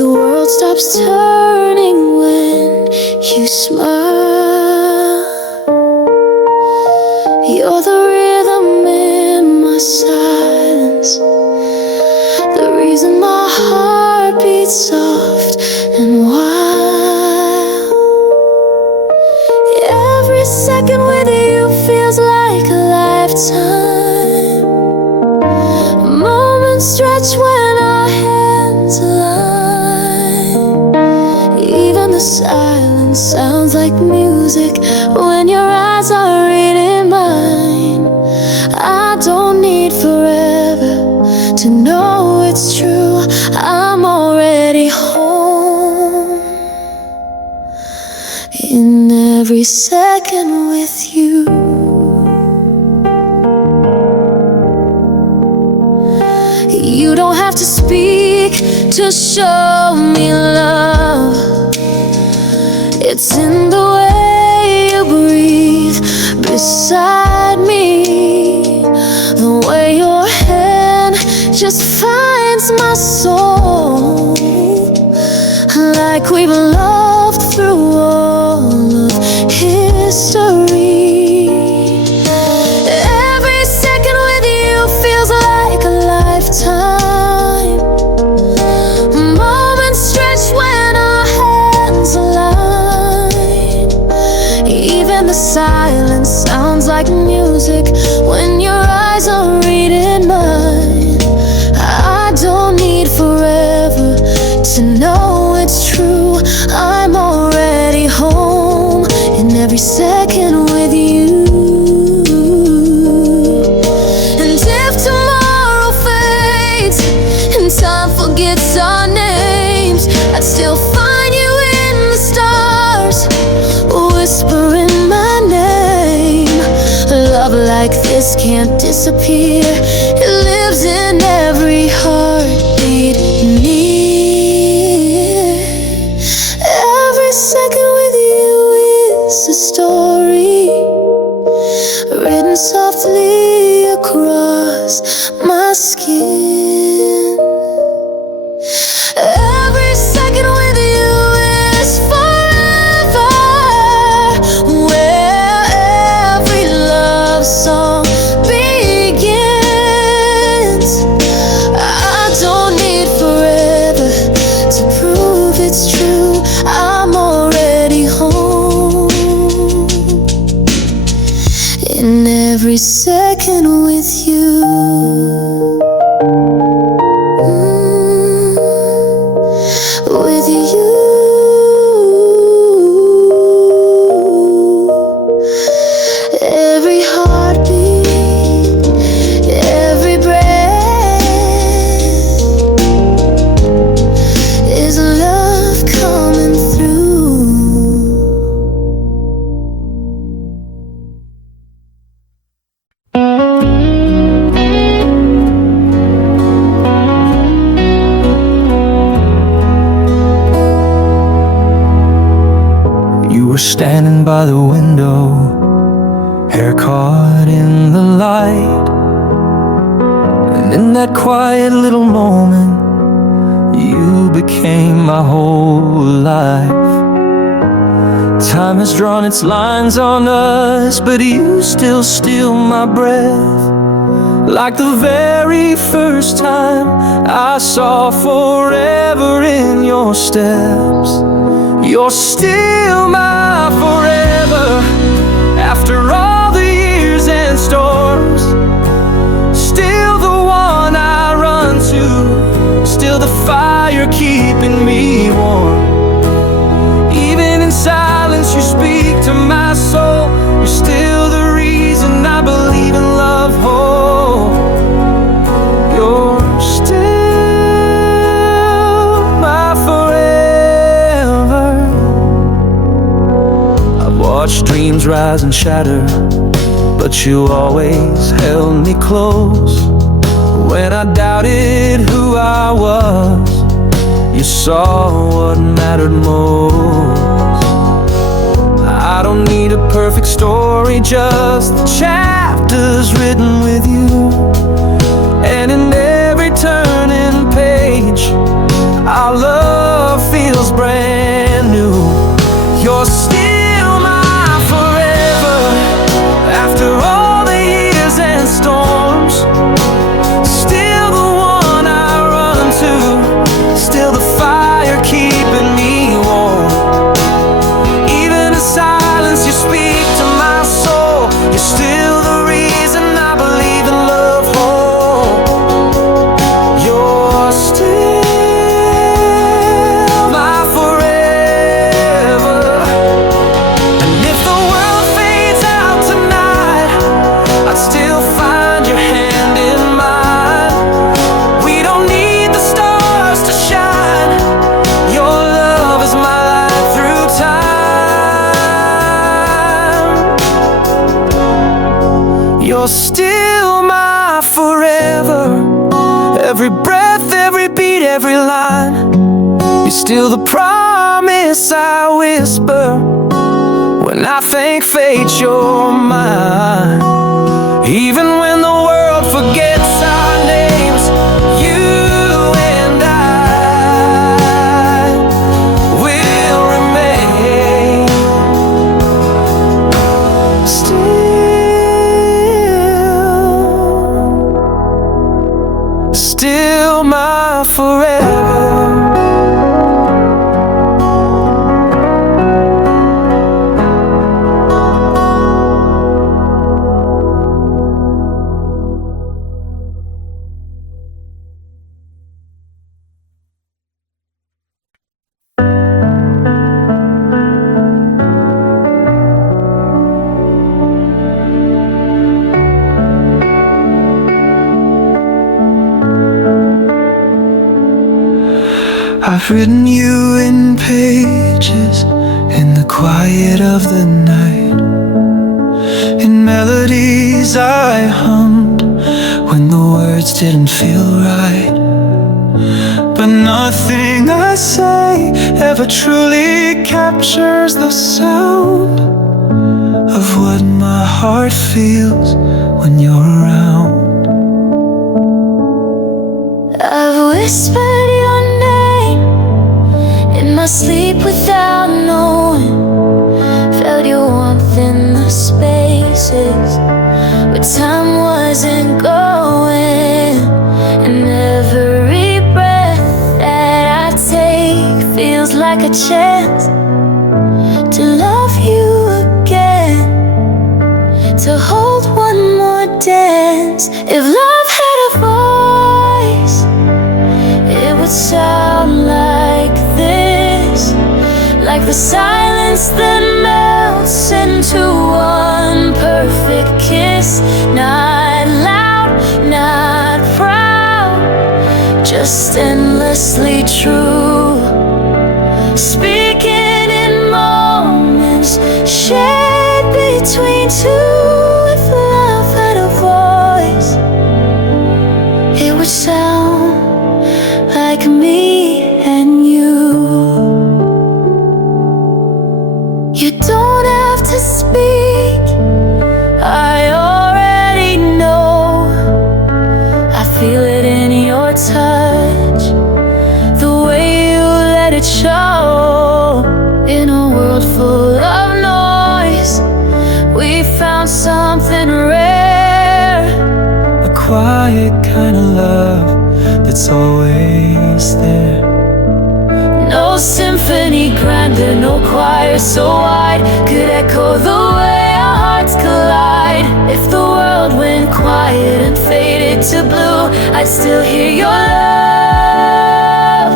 The world stops turning when you smile. You're the rhythm in my silence, the reason my heart beats soft and wild. Every second with you feels like a lifetime. Moments stretch when our hands align. Even the silence sounds like music when your eyes are reading mine. I don't need forever to know it's true. I'm already home in every second with you. You don't have to speak to show me love. It's in the way you breathe beside me, the way your hand just finds my soul, like we've loved through all of history. Every second with you feels like a lifetime. Moments stretch when our hands align. Even the silence sounds like music when your eyes are reading mine. I don't need forever to know it's true. I'm already home in every second with you. And if tomorrow fades and time forgets our names, I'd still find you in the stars, whispering my name. Love like this can't disappear. It lives in every heartbeat near. Every second with you is a story written softly across my skin. Every second with you is forever, where every love song begins. I don't need forever to prove it's true. I'm already home in every second with you. With you. Every heartbeat, every breath is love coming through. You were standing by the window, hair caught in the light. And in that quiet little moment, you became my whole life. Time has drawn its lines on us, but you still steal my breath. Like the very first time I saw forever in your steps. You're still my forever, after all the years and storms. Still the one I run to, still the fire keeping me warm. Even in silence you speak to my soul. You're still the reason I believe in love whole. You're still my forever. I've watched dreams rise and shatter, but you always held me close. When I doubted who I was, you saw what mattered most. I don't need a perfect story, just the chapters written with you. And in every turning page, our love feels brand new. You're still my forever. After all the years and storms, still the one I run to, still the fire keeping me warm. Even in silence you speak to my soul. You're still the reason I believe in love whole. You're still my forever. And if the world fades out tonight, I'd still find your hand in mine. We don't need the stars to shine. Your love is my light through time. You're still my forever. Every breath, every beat, every line. You're still the promise I whisper when I think fate you're mine. Even when the world forgets our names, you and I will remain. Still my forever. I've written you in pages, in the quiet of the night, in melodies I hummed when the words didn't feel right. But nothing I say ever truly captures the sound of what my heart feels when you're around. I've whispered your name in my sleep without knowing, felt your warmth in the spaces where time wasn't going. And every breath that I take feels like a chance to love you again, to hold one more dance. If love had a voice, it would sound like this, like the silence that melts into one perfect kiss. Not loud, not proud, just endlessly true. Speaking in moments shared between two. If love had a voice, it would sound like me and you. You don't have to speak, I already know. I feel it in your touch, the way you let it show. In a world full of noise, we found something rare, A quiet kind of love that's always there. no symphony grander, no choir so wide could echo the way our hearts collide. If the world went quiet and faded to blue, I'd still hear your love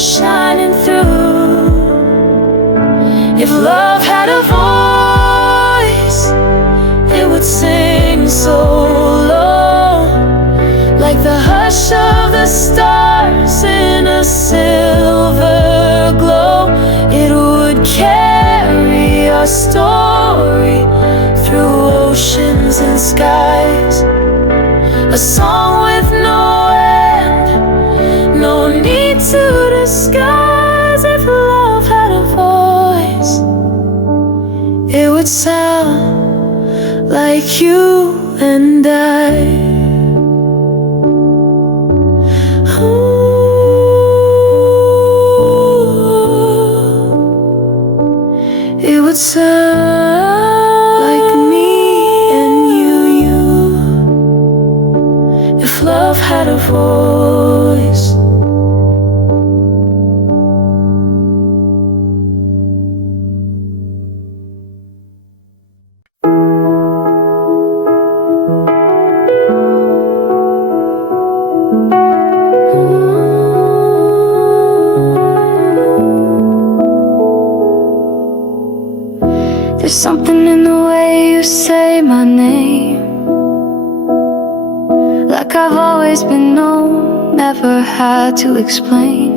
shining through. If love had a voice, it would sing so low, like the hush of the stars in a silver glow. It would carry our story through oceans and skies, a song with no end, no need to disguise. If love had a voice, it would sound like you and I. Ooh. had a voice. There's something in the way you say my name, like I've always been known, never had to explain.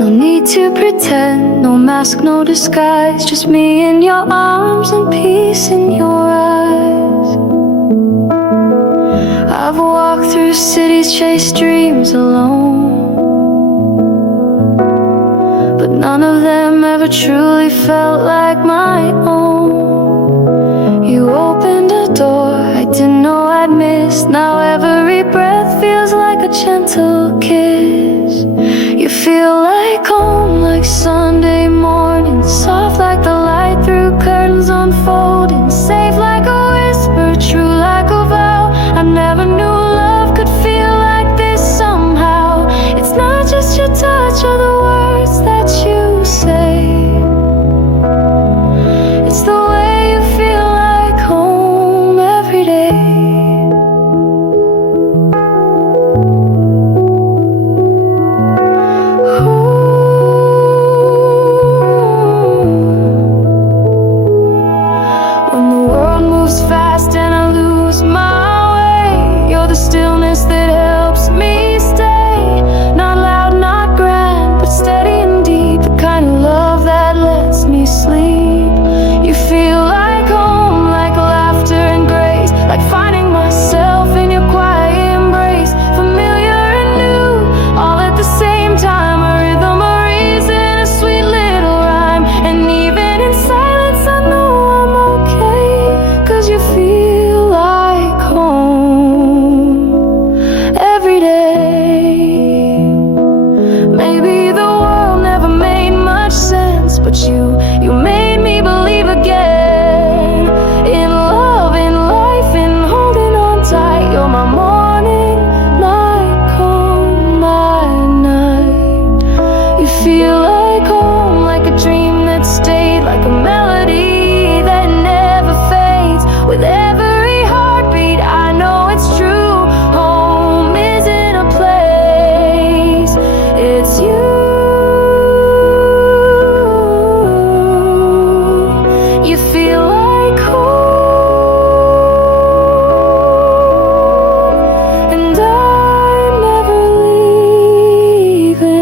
No need to pretend, no mask, no disguise, just me in your arms and peace in your eyes. I've walked through cities, chased dreams alone, but none of them ever truly felt like my own. You opened a door I didn't know I'd miss. Now every breath feels like a gentle kiss. You feel like home, like Sunday morning, soft like the light through curtains unfolding, safe like a whisper, true like a vow. I never knew love could feel like this somehow. It's not just your touch or the words that you say, it's the way you feel like home every day. When the world moves fast and I lose my way, you're the stillness that helps me stay. Not loud, not grand, but steady and deep, the kind of love that lets me sleep. You feel like home, like laughter and grace, like finding myself in your quiet embrace. Familiar and new, all at the same time, a rhythm, a reason, a sweet little rhyme. And even in silence I know I'm okay, 'cause you feel like home every day. Maybe the world never made much sense, but you made me believe again in love, in life, in holding on tight. You're my morning, my calm, my night. You feel like home, like a dream that stayed, like a melody that never fades. With every heartbeat I know it's true. Home isn't a place, it's you. You feel like home, and I'm never leaving.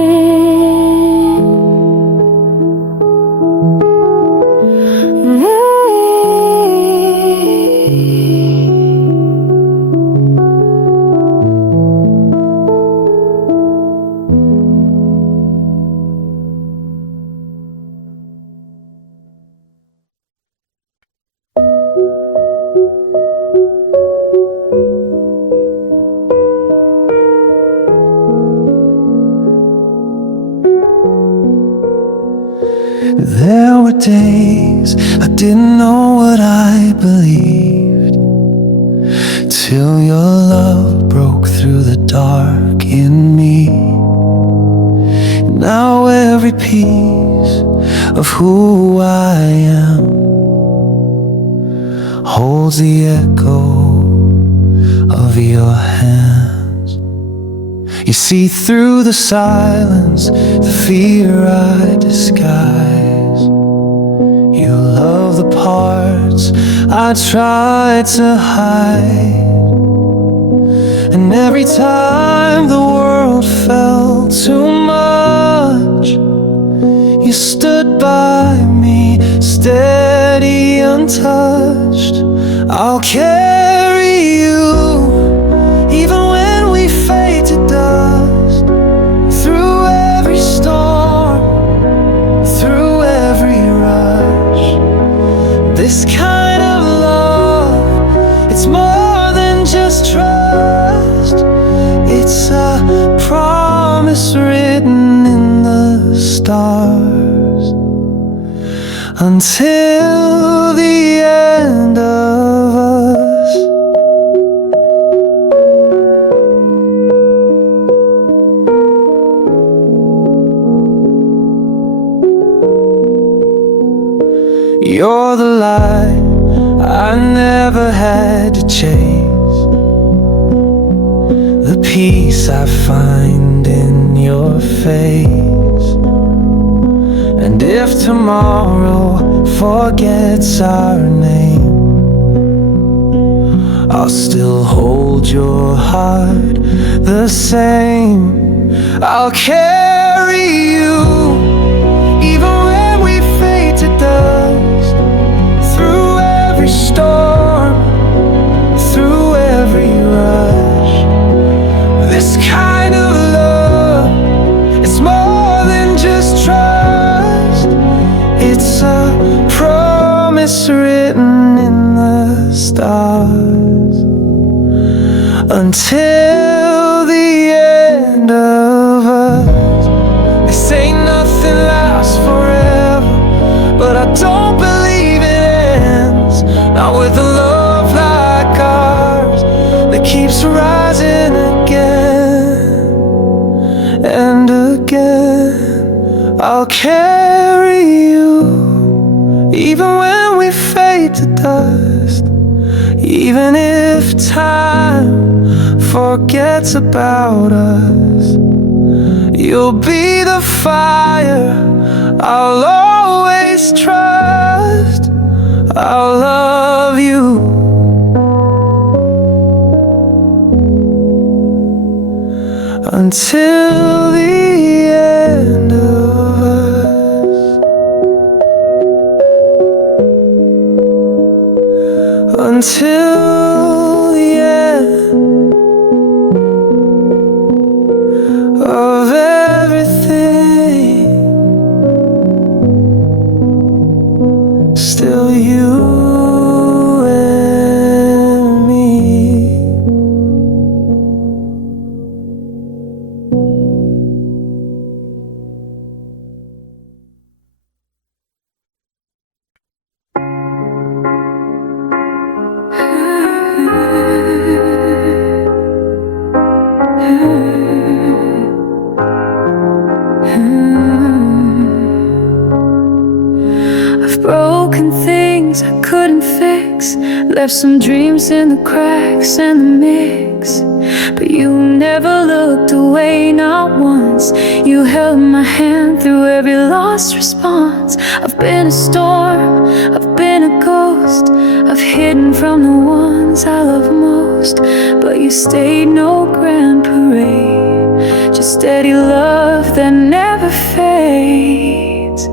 There were days I didn't know what I believed, till your love broke through the dark in me. Now every piece of who I am holds the echo of your hands. You see through the silence, the fear I disguise. You love the parts I tried to hide. And every time the world felt too much, you stood by me, steady, untouched. I'll carry you, even when we fade to dust, through every storm, through every rush. This kind of love, it's more than just trust. It's a promise written in the stars, until the end of us. You're the light I never had to chase, the peace I find in your face. And if tomorrow forgets our name, I'll still hold your heart the same. I'll carry you even when we fade to dust, through every storm, through every rush. This kind of love, it's more than just trust. It's a promise written in the stars. Until the end of us. They say nothing lasts forever, but I don't believe it ends. Not with a love like ours that keeps rising again and again. I'll carry you even when we fade to dust, even if time forgets about us. You'll be the fire I'll always trust. I'll love you until the end of us. Until the end of everything, still you and me. I've broken things I couldn't fix, left some dreams in the cracks and the mix. But you never looked away, not once. You held my hand through every lost response. I've been a storm, I've been a ghost, I've hidden from the ones I love most. But you stayed, no grand parade, just steady love that never fades.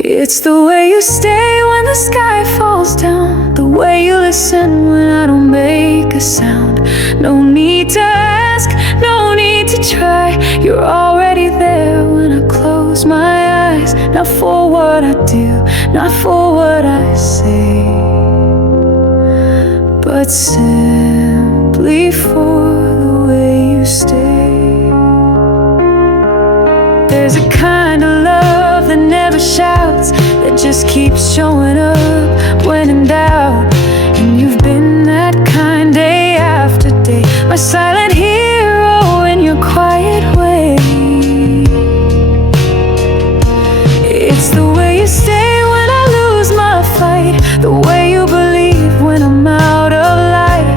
It's the way you stay when the sky falls down, the way you listen when I don't make a sound. No need to ask, no need to try, you're already there when I close my eyes. Not for what I do, not for what I say, but simply for the way you stay. There's a kind of love that never shouts, that just keeps showing up when in doubt. And you've been that kind day after day, my silent hero in your quiet way. It's the way you stay when I lose my fight, the way you believe when I'm out of light.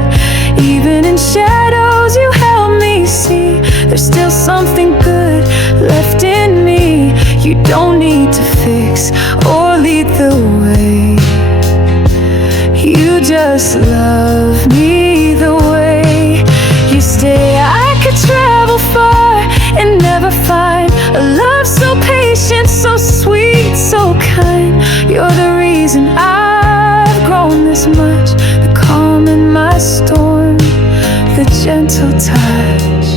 Even in shadows you help me see there's still something good left in me. You don't need to fix or lead the way, you just love me the way you stay. I could travel far and never find a love so patient, so sweet, so kind. You're the reason I've grown this much, the calm in my storm, the gentle touch.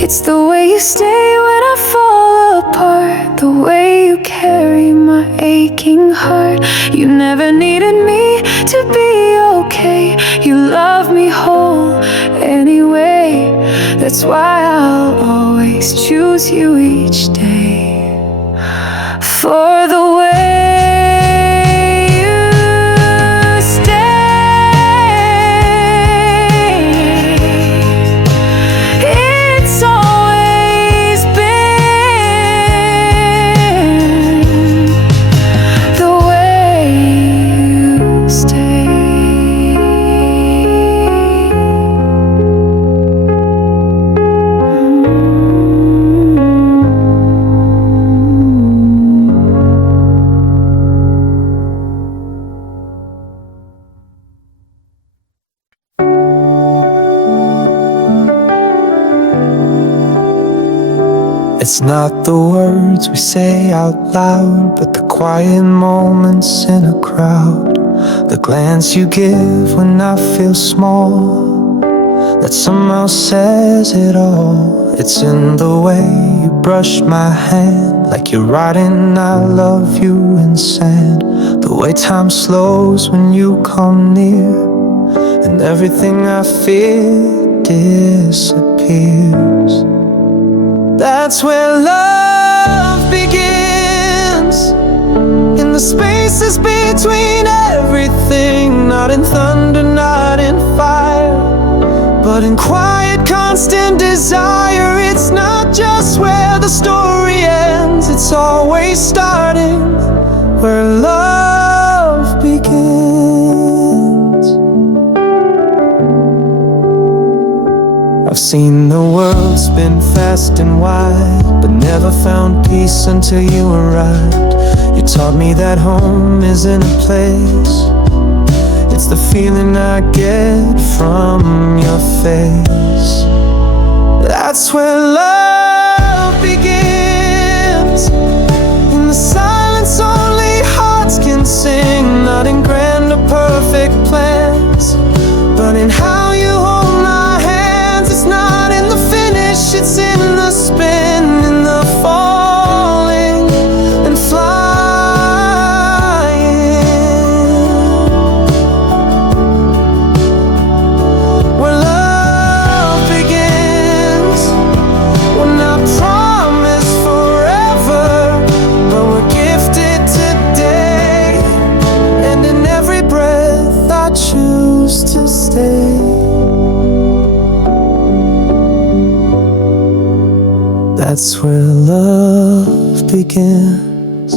It's the way you stay when I fall apart, the way you carry my aching heart. You never needed me to be okay, you love me whole anyway. That's why I'll always choose you each day, for the way you stay. It's always been It's not the words we say out loud, but the quiet moments in a crowd. The glance you give when I feel small, that somehow says it all. It's in the way you brush my hand, like you're writing I love you in sand. The way time slows when you come near, and everything I fear disappears. That's where love begins, in the spaces between everything. Not in thunder, not in fire, but in quiet, constant desire. It's not just where the story ends, it's always starting where love begins. I've seen the world spin fast and wide, but never found peace until you arrived. You taught me that home isn't a place, it's the feeling I get from your face. That's where love begins, in the silence only hearts can sing. Not in grand or perfect plans, but in how you hold my hands. It's not in the finish, it's in the spin, in the falling and flying. Where love begins, when I promise forever, but we're gifted today. And in every breath I choose to stay. That's where love begins,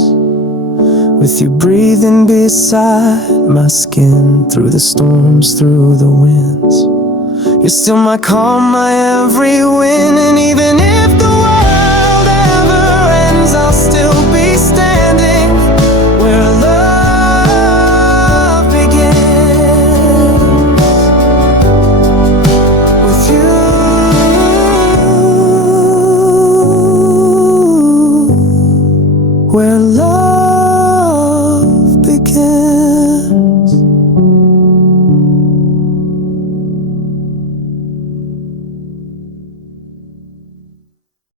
with you breathing beside my skin. Through the storms, through the winds, you're still my calm, my every win. And even if the world